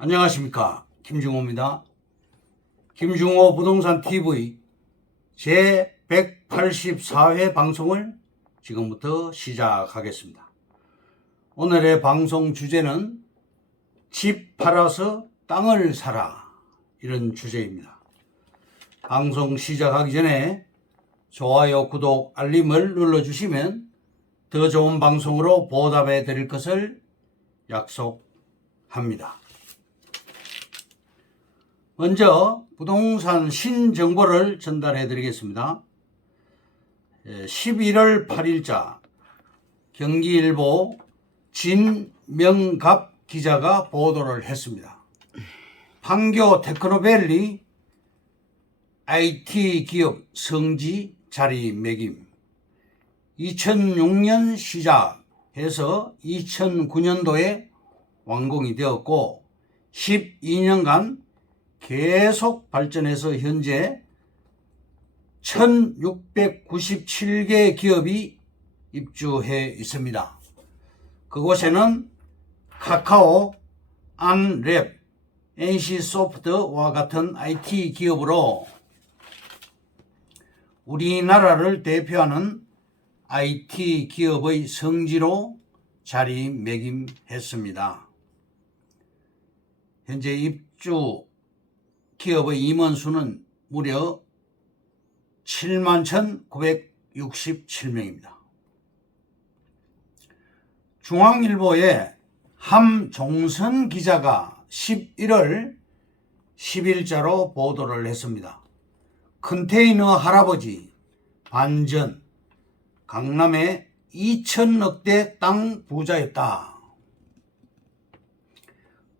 안녕하십니까, 김중호입니다. 김중호 부동산 TV 제 184회 방송을 지금부터 시작하겠습니다. 오늘의 방송 주제는 집 팔아서 땅을 사라, 이런 주제입니다. 방송 시작하기 전에 좋아요, 구독, 알림을 눌러주시면 더 좋은 방송으로 보답해 드릴 것을 약속합니다. 먼저 부동산 신정보를 전달해 드리겠습니다. 11월 8일자 경기일보 진명갑 기자가 보도를 했습니다. 판교 테크노밸리 IT 기업 성지 자리매김. 2006년 시작해서 2009년도에 완공이 되었고 12년간 계속 발전해서 현재 1697개 기업이 입주해 있습니다. 그곳에는 카카오, 안랩, NC소프트와 같은 IT 기업으로 우리나라를 대표하는 IT 기업의 성지로 자리매김했습니다. 현재 입주 기업의 임원수는 무려 71,967명입니다. 중앙일보의 함종선 기자가 11월 10일자로 보도를 했습니다. 컨테이너 할아버지 반전, 강남의 2천억대 땅 부자였다.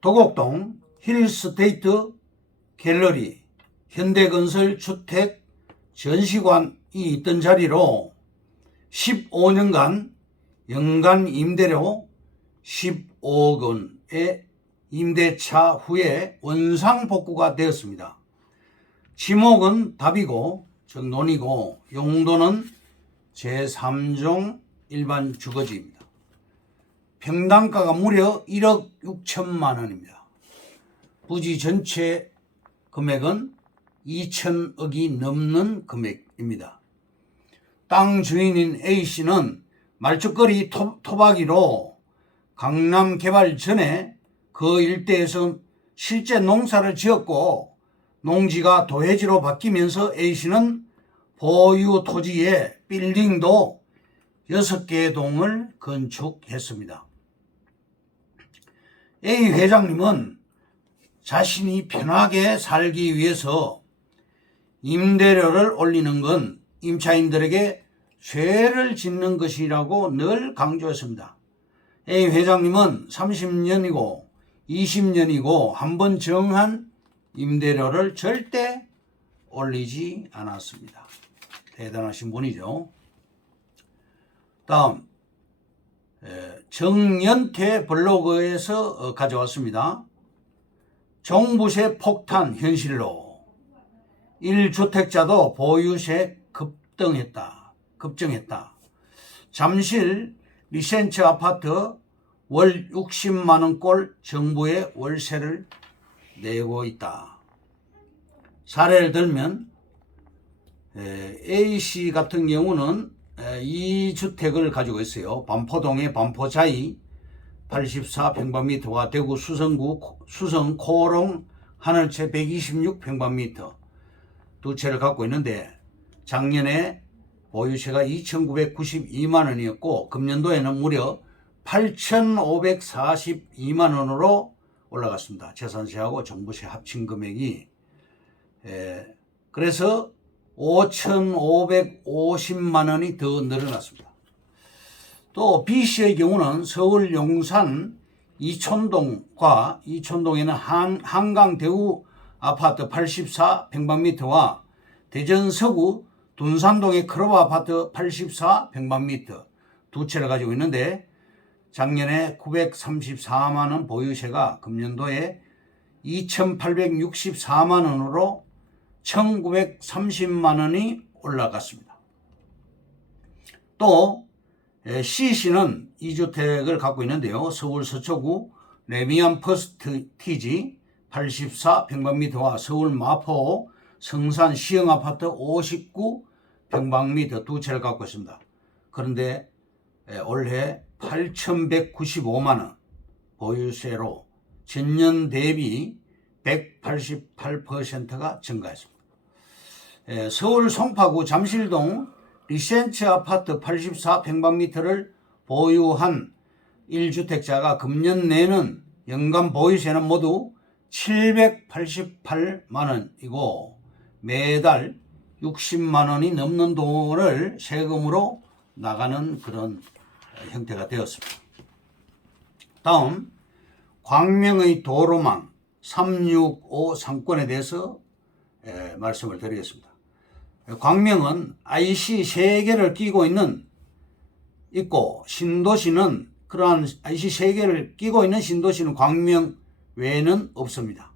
도곡동 힐스테이트 갤러리 현대건설 주택 전시관이 있던 자리로 15년간 연간 임대료 15억 원의 임대차 후에 원상복구가 되었습니다. 지목은 답이고 즉 논이고 용도는 제3종 일반 주거지입니다. 평당가가 무려 1억 6천만 원입니다. 부지 전체 금액은 2천억이 넘는 금액입니다. 땅 주인인 A씨는 말죽거리 토박이로 강남 개발 전에 그 일대에서 실제 농사를 지었고 농지가 도회지로 바뀌면서 A씨는 보유 토지에 빌딩도 6개의 동을 건축했습니다. A 회장님은 자신이 편하게 살기 위해서 임대료를 올리는 건 임차인들에게 죄를 짓는 것이라고 늘 강조했습니다. A 회장님은 30년이고 20년이고 한번 정한 임대료를 절대 올리지 않았습니다. 대단하신 분이죠. 다음 정연태 블로그에서 가져왔습니다. 종부세 폭탄 현실로 1주택자도 보유세 급증했다. 잠실 리센츠 아파트 월 60만원꼴 정부에 월세를 내고 있다. 사례를 들면 A씨 같은 경우는 2주택을 가지고 있어요. 반포동의 반포자이 84평방미터와 대구 수성구 수성 코롱 하늘채 126평방미터 두 채를 갖고 있는데 작년에 보유세가 2,992만 원이었고 금년도에는 무려 8,542만 원으로 올라갔습니다. 재산세하고 종부세 합친 금액이. 그래서 5,550만 원이 더 늘어났습니다. 또 B씨의 경우는 서울 용산 이촌동과 이촌동에는 한강대우 아파트 84평방미터와 대전 서구 둔산동의 클럽 아파트 84평방미터 두 채를 가지고 있는데 작년에 934만 원 보유세가 금년도에 2,864만 원으로 1,930만 원이 올라갔습니다. 또 C씨는 2주택을 갖고 있는데요. 서울 서초구 레미안 퍼스트 티지 84평방미터와 서울 마포 성산 시흥아파트 59평방미터 두 채를 갖고 있습니다. 그런데 올해 8,195만원 보유세로 전년 대비 188%가 증가했습니다. 서울 송파구 잠실동 리센츠 아파트 84평방미터를 보유한 1주택자가 금년 내는 연간 보유세는 모두 788만원이고 매달 60만원이 넘는 돈을 세금으로 나가는 그런 형태가 되었습니다. 다음 광명의 도로망 365 상권에 대해서 말씀을 드리겠습니다. 광명은 IC 3개를 끼고 있고 신도시는 그러한 IC 3개를 끼고 있는 신도시는 광명 외에는 없습니다.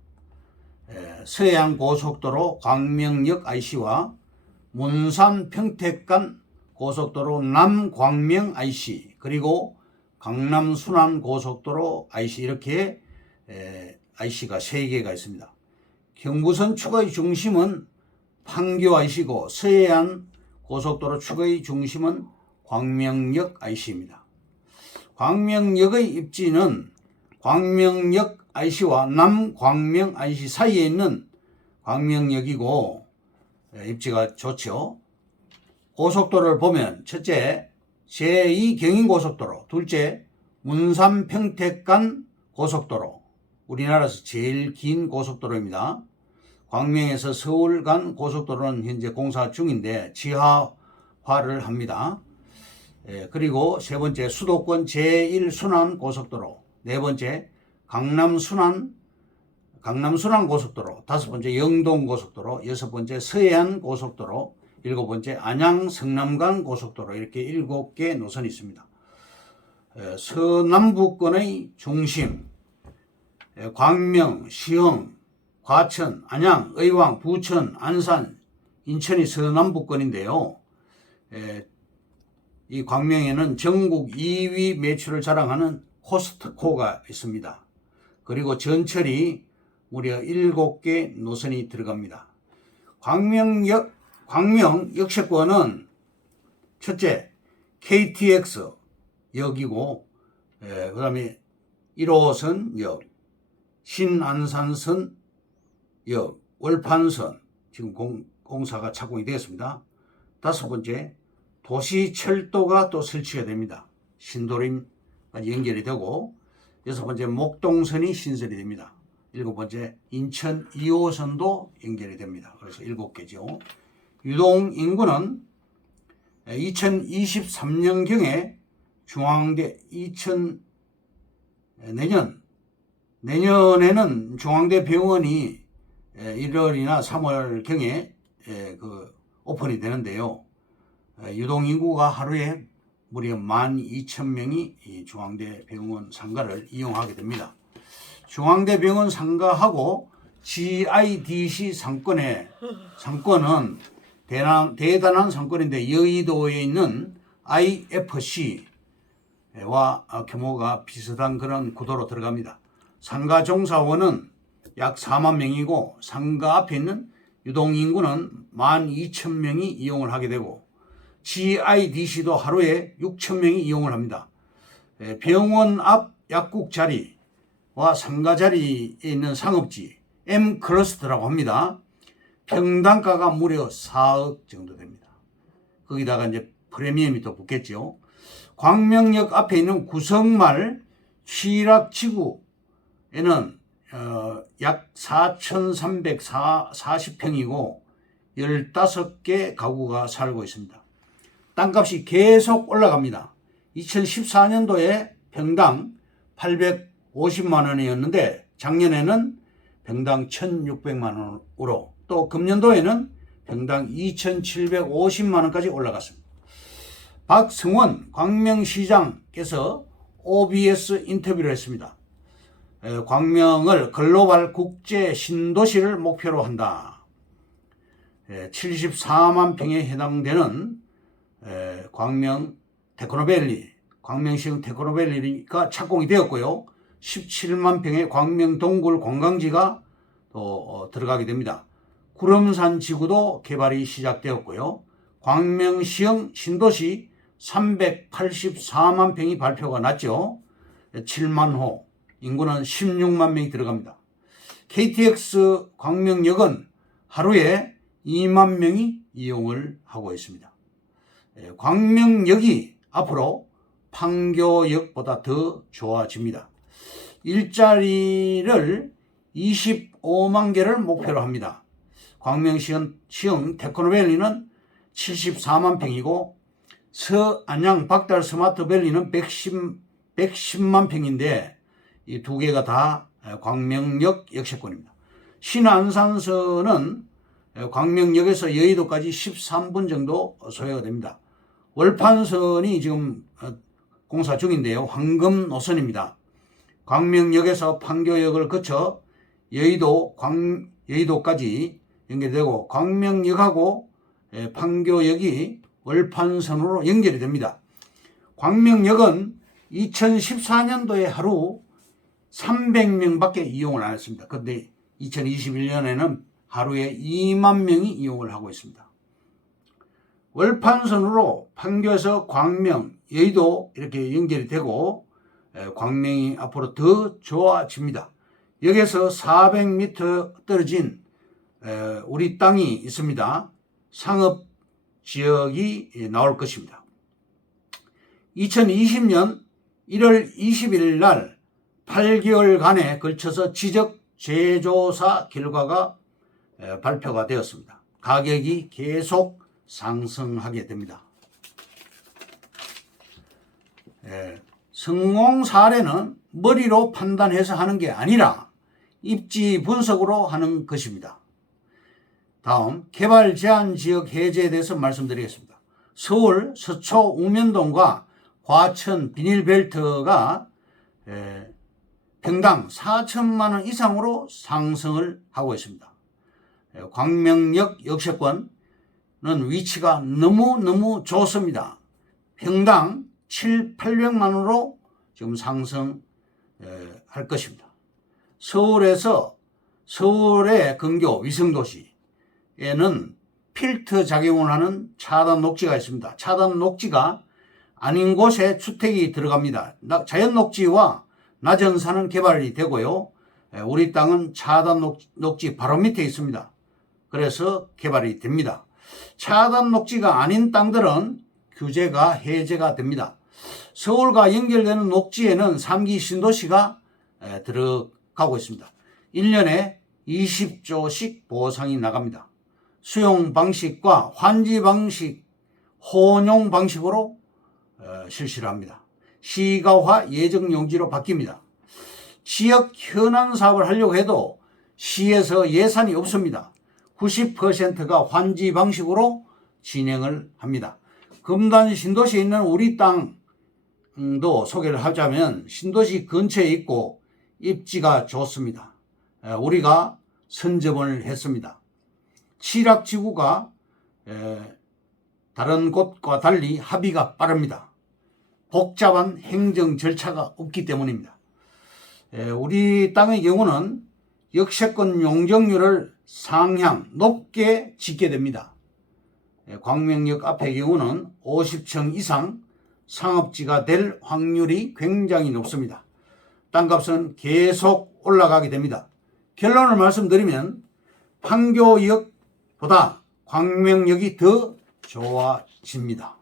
서해안 고속도로 광명역 IC와 문산 평택 간 고속도로 남광명 IC 그리고 강남 순환 고속도로 IC 이렇게 IC가 3개가 있습니다. 경부선 추가의 중심은 판교 IC고 서해안 고속도로 추가의 중심은 광명역 IC입니다. 광명역의 입지는 광명역 IC와 남광명 IC 사이에 있는 광명역이고 입지가 좋죠. 고속도로를 보면 첫째 제2경인고속도로, 둘째 문산 평택 간 고속도로, 우리나라에서 제일 긴 고속도로입니다. 광명에서 서울 간 고속도로는 현재 공사 중인데 지하화를 합니다. 그리고 세 번째 수도권 제1순환 고속도로, 네 번째 강남 순환 고속도로, 다섯 번째 영동 고속도로, 여섯 번째 서해안 고속도로, 일곱 번째 안양 성남간 고속도로 이렇게 7개 노선이 있습니다. 서남부권의 중심 광명, 시흥, 과천, 안양, 의왕, 부천, 안산, 인천이 서남부권인데요. 이 광명에는 전국 2위 매출을 자랑하는 코스트코가 있습니다. 그리고 전철이 무려 7개 노선이 들어갑니다. 광명 역세권은 첫째 KTX 역이고 그 다음에 1호선 역, 신안산선 역, 월판선 지금 공사가 착공이 되었습니다. 다섯 번째 도시철도가 또 설치가 됩니다. 신도림까지 연결이 되고 여섯 번째 목동선이 신설이 됩니다. 일곱 번째 인천 2호선도 연결이 됩니다. 그래서 7개죠. 유동 인구는 2023년경에 중앙대 내년에는 중앙대 병원이 1월이나 3월경에 오픈이 되는데요. 유동 인구가 하루에 무려 12,000명이 이 중앙대 병원 상가를 이용하게 됩니다. 중앙대 병원 상가하고 GIDC 상권은 대단한 상권인데 여의도에 있는 IFC와 규모가 비슷한 그런 구도로 들어갑니다. 상가 종사원은 약 4만 명이고 상가 앞에 있는 유동 인구는 12,000명이 이용을 하게 되고 GIDC도 하루에 6,000명이 이용을 합니다. 병원 앞 약국 자리와 상가 자리에 있는 상업지 M클러스터라고 합니다. 평당가가 무려 4억 정도 됩니다. 거기다가 이제 프리미엄이 또 붙겠죠. 광명역 앞에 있는 구성말 취락지구에는 약 4,340평이고 15개 가구가 살고 있습니다. 땅값이 계속 올라갑니다. 2014년도에 평당 850만 원이었는데 작년에는 평당 1,600만 원으로 또 금년도에는 평당 2,750만 원까지 올라갔습니다. 박성원 광명시장께서 OBS 인터뷰를 했습니다. 광명을 글로벌 국제 신도시를 목표로 한다. 74만 평에 해당되는 광명 테크노밸리, 광명시흥 테크노밸리가 착공이 되었고요. 17만 평의 광명 동굴 관광지가 또 들어가게 됩니다. 구름산 지구도 개발이 시작되었고요. 광명시형 신도시 384만 평이 발표가 났죠. 7만 호, 인구는 16만 명이 들어갑니다. KTX 광명역은 하루에 2만 명이 이용을 하고 있습니다. 광명역이 앞으로 판교역보다 더 좋아집니다. 일자리를 25만 개를 목표로 합니다. 광명시형 테크노밸리는 74만 평이고 서안양 박달 스마트밸리는 110만 평인데 이 두 개가 다 광명역 역세권입니다. 신안산선은 광명역에서 여의도까지 13분 정도 소요가 됩니다. 월판선이 지금 공사 중인데요. 황금 노선입니다. 광명역에서 판교역을 거쳐 여의도까지 연결되고 광명역하고 판교역이 월판선으로 연결이 됩니다. 광명역은 2014년도에 하루 300명밖에 이용을 안 했습니다. 그런데 2021년에는 하루에 2만 명이 이용을 하고 있습니다. 월판선으로 판교에서 광명, 여의도 이렇게 연결이 되고 광명이 앞으로 더 좋아집니다. 여기에서 400m 떨어진 우리 땅이 있습니다. 상업지역이 나올 것입니다. 2020년 1월 20일 날 8개월간에 걸쳐서 지적 재조사 결과가 발표가 되었습니다. 가격이 계속 상승하게 됩니다. 성공 사례는 머리로 판단해서 하는 게 아니라 입지 분석으로 하는 것입니다. 다음 개발 제한 지역 해제에 대해서 말씀드리겠습니다. 서울 서초 웅면동과 과천 비닐벨트가 평당 4천만 원 이상으로 상승을 하고 있습니다. 광명역 역세권은 위치가 너무너무 좋습니다. 평당 800만 원으로 지금 상승할 것입니다. 서울의 근교 위성도시에는 필터 작용을 하는 차단 녹지가 있습니다. 차단 녹지가 아닌 곳에 주택이 들어갑니다. 자연 녹지와 나전사는 개발이 되고요. 우리 땅은 차단 녹지 바로 밑에 있습니다. 그래서 개발이 됩니다. 차단 녹지가 아닌 땅들은 규제가 해제가 됩니다. 서울과 연결되는 녹지에는 3기 신도시가 들어가고 있습니다. 1년에 20조씩 보상이 나갑니다. 수용 방식과 환지 방식, 혼용 방식으로 실시를 합니다. 시가화 예정 용지로 바뀝니다. 지역 현안 사업을 하려고 해도 시에서 예산이 없습니다. 90%가 환지 방식으로 진행을 합니다. 금단 신도시에 있는 우리 땅도 소개를 하자면 신도시 근처에 있고 입지가 좋습니다. 우리가 선점을 했습니다. 칠학지구가 다른 곳과 달리 합의가 빠릅니다. 복잡한 행정 절차가 없기 때문입니다. 우리 땅의 경우는 역세권 용적률을 상향 높게 짓게 됩니다. 광명역 앞의 경우는 50층 이상 상업지가 될 확률이 굉장히 높습니다. 땅값은 계속 올라가게 됩니다. 결론을 말씀드리면 판교역보다 광명역이 더 좋아집니다.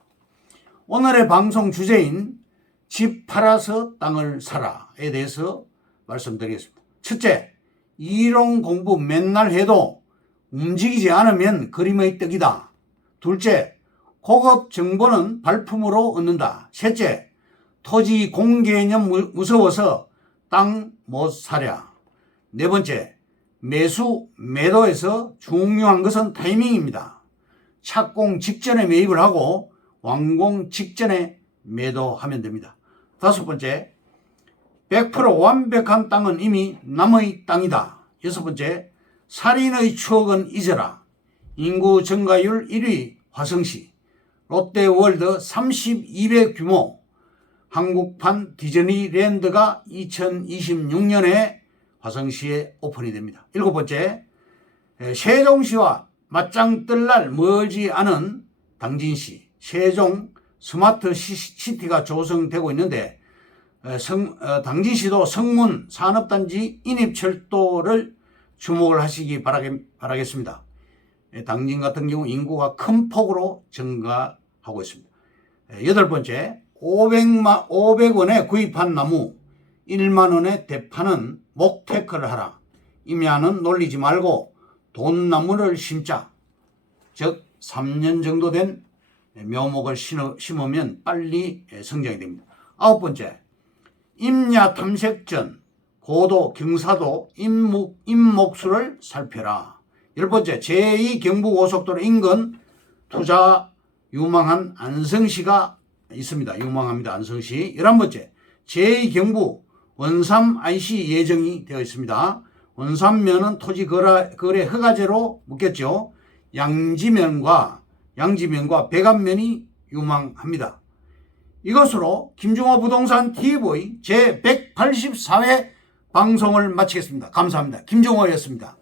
오늘의 방송 주제인 집 팔아서 땅을 사라에 대해서 말씀드리겠습니다. 첫째, 이론 공부 맨날 해도 움직이지 않으면 그림의 떡이다. 둘째, 고급 정보는 발품으로 얻는다. 셋째, 토지 공개념 무서워서 땅 못 사랴. 네 번째, 매도에서 중요한 것은 타이밍입니다. 착공 직전에 매입을 하고 완공 직전에 매도하면 됩니다. 다섯 번째, 100% 완벽한 땅은 이미 남의 땅이다. 여섯 번째, 살인의 추억은 잊어라. 인구 증가율 1위 화성시, 롯데월드 32배 규모, 한국판 디즈니랜드가 2026년에 화성시에 오픈이 됩니다. 7번째, 세종시와 맞짱 뜰 날 멀지 않은 당진시 세종 스마트 시티가 조성되고 있는데 당진시도 성문 산업단지 인입철도를 주목을 하시기 바라겠습니다. 당진 같은 경우 인구가 큰 폭으로 증가하고 있습니다. 8번째, 500원에 구입한 나무 1만원에 대파는 목테크를 하라. 임야는 놀리지 말고 돈나무를 심자. 즉 3년 정도 된 묘목을 심으면 빨리 성장이 됩니다. 9번째, 임야 탐색전 고도 경사도 임목수를 살펴라. 10번째, 제2경부고속도로 인근 투자 유망한 안성시가 있습니다. 유망합니다. 안성시. 11번째, 제2경부 원삼 IC 예정이 되어 있습니다. 원삼면은 토지 거래 허가제로 묶였죠. 양지면과 백안면이 유망합니다. 이것으로 김종호 부동산 TV 제184회 방송을 마치겠습니다. 감사합니다. 김종호였습니다.